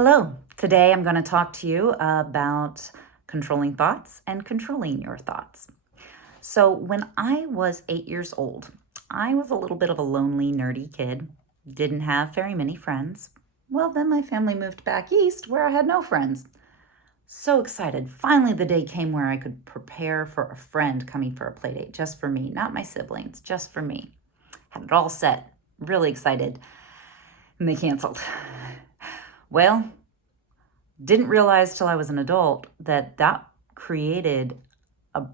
Hello. Today I'm going to talk to you about controlling thoughts and controlling your thoughts. So, when I was 8 years old, I was a little bit of a lonely, nerdy kid, didn't have very many friends. Well, then my family moved back east where I had no friends. So excited. Finally, the day came where I could prepare for a friend coming for a play date just for me, not my siblings, just for me. Had it all set, really excited, and they canceled. Well, didn't realize till I was an adult that created a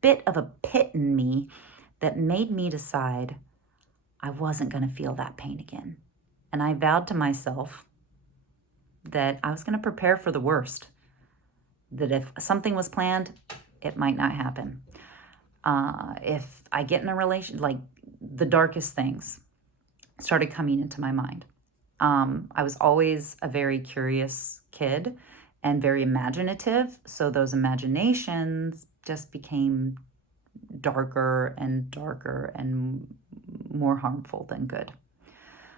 bit of a pit in me that made me decide I wasn't going to feel that pain again. And I vowed to myself that I was going to prepare for the worst, that if something was planned, it might not happen. If I get in a relation, like the darkest things started coming into my mind. I was always a very curious kid and very imaginative. So those imaginations just became darker and darker and more harmful than good.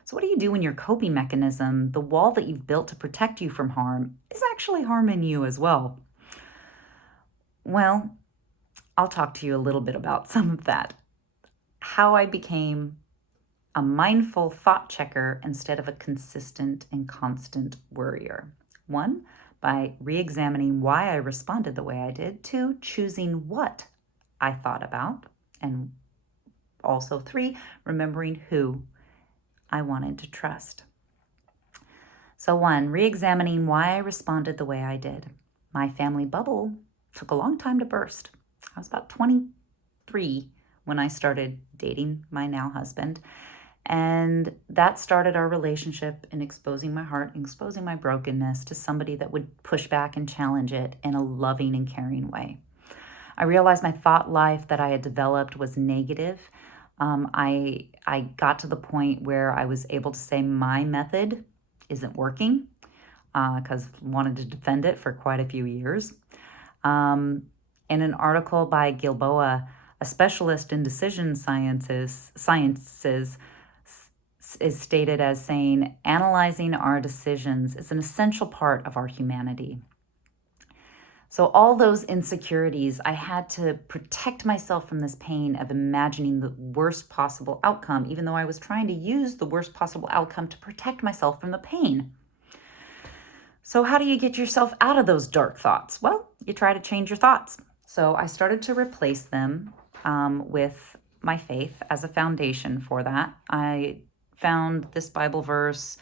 So, what do you do when your coping mechanism, the wall that you've built to protect you from harm, is actually harming you as well? Well, I'll talk to you a little bit about some of that. How I became a mindful thought checker instead of a consistent and constant worrier. One, by re examining why I responded the way I did. Two, choosing what I thought about. And also, three, remembering who I wanted to trust. So, one, re examining why I responded the way I did. My family bubble took a long time to burst. I was about 23 when I started dating my now husband. And that started our relationship in exposing my heart, exposing my brokenness to somebody that would push back and challenge it in a loving and caring way. I realized my thought life that I had developed was negative. I got to the point where I was able to say my method isn't working because I wanted to defend it for quite a few years. In an article by Gilboa, a specialist in decision sciences is stated as saying, analyzing our decisions is an essential part of our humanity. So all those insecurities, I had to protect myself from this pain of imagining the worst possible outcome, even though I was trying to use the worst possible outcome to protect myself from the pain. So how do you get yourself out of those dark thoughts? Well, you try to change your thoughts. So I started to replace them with my faith as a foundation for that. I found this Bible verse,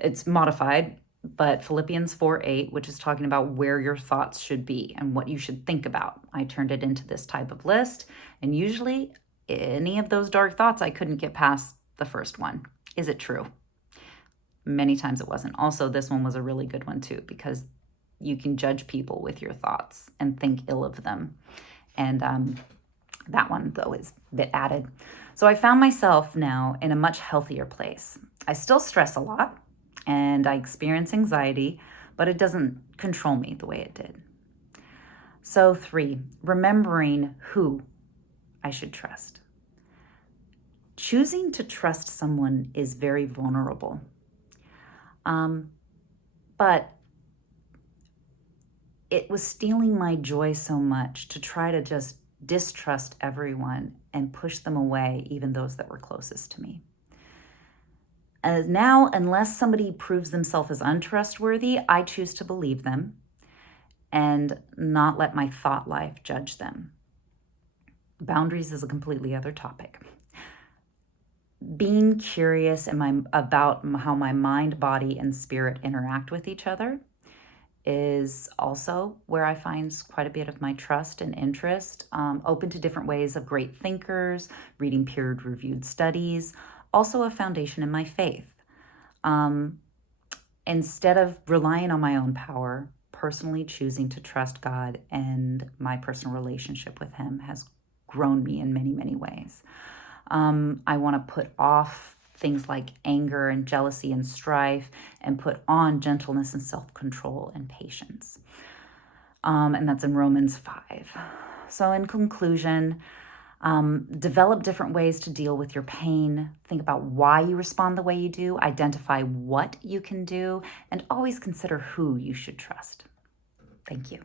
it's modified, but Philippians 4:8, which is talking about where your thoughts should be and what you should think about. I turned it into this type of list, and usually any of those dark thoughts, I couldn't get past the first one. Is it true? Many times it wasn't. Also, this one was a really good one too, because you can judge people with your thoughts and think ill of them. And that one, though, is a bit added. So I found myself now in a much healthier place. I still stress a lot and I experience anxiety, but it doesn't control me the way it did. So, three, remembering who I should trust. Choosing to trust someone is very vulnerable. But it was stealing my joy so much to try to just distrust everyone and push them away, even those that were closest to me. Now, unless somebody proves themselves as untrustworthy, I choose to believe them and not let my thought life judge them. Boundaries is a completely other topic. Being curious about how my mind, body, and spirit interact with each other is also where I find quite a bit of my trust and interest. Open to different ways of great thinkers, reading peer-reviewed studies, also a foundation in my faith. Instead of relying on my own power, personally choosing to trust God and my personal relationship with Him has grown me in many, many ways. I want to put off things like anger and jealousy and strife and put on gentleness and self-control and patience. And that's in Romans 5. So in conclusion, Develop different ways to deal with your pain. Think about why you respond the way you do. Identify what you can do, and always consider who you should trust. Thank you.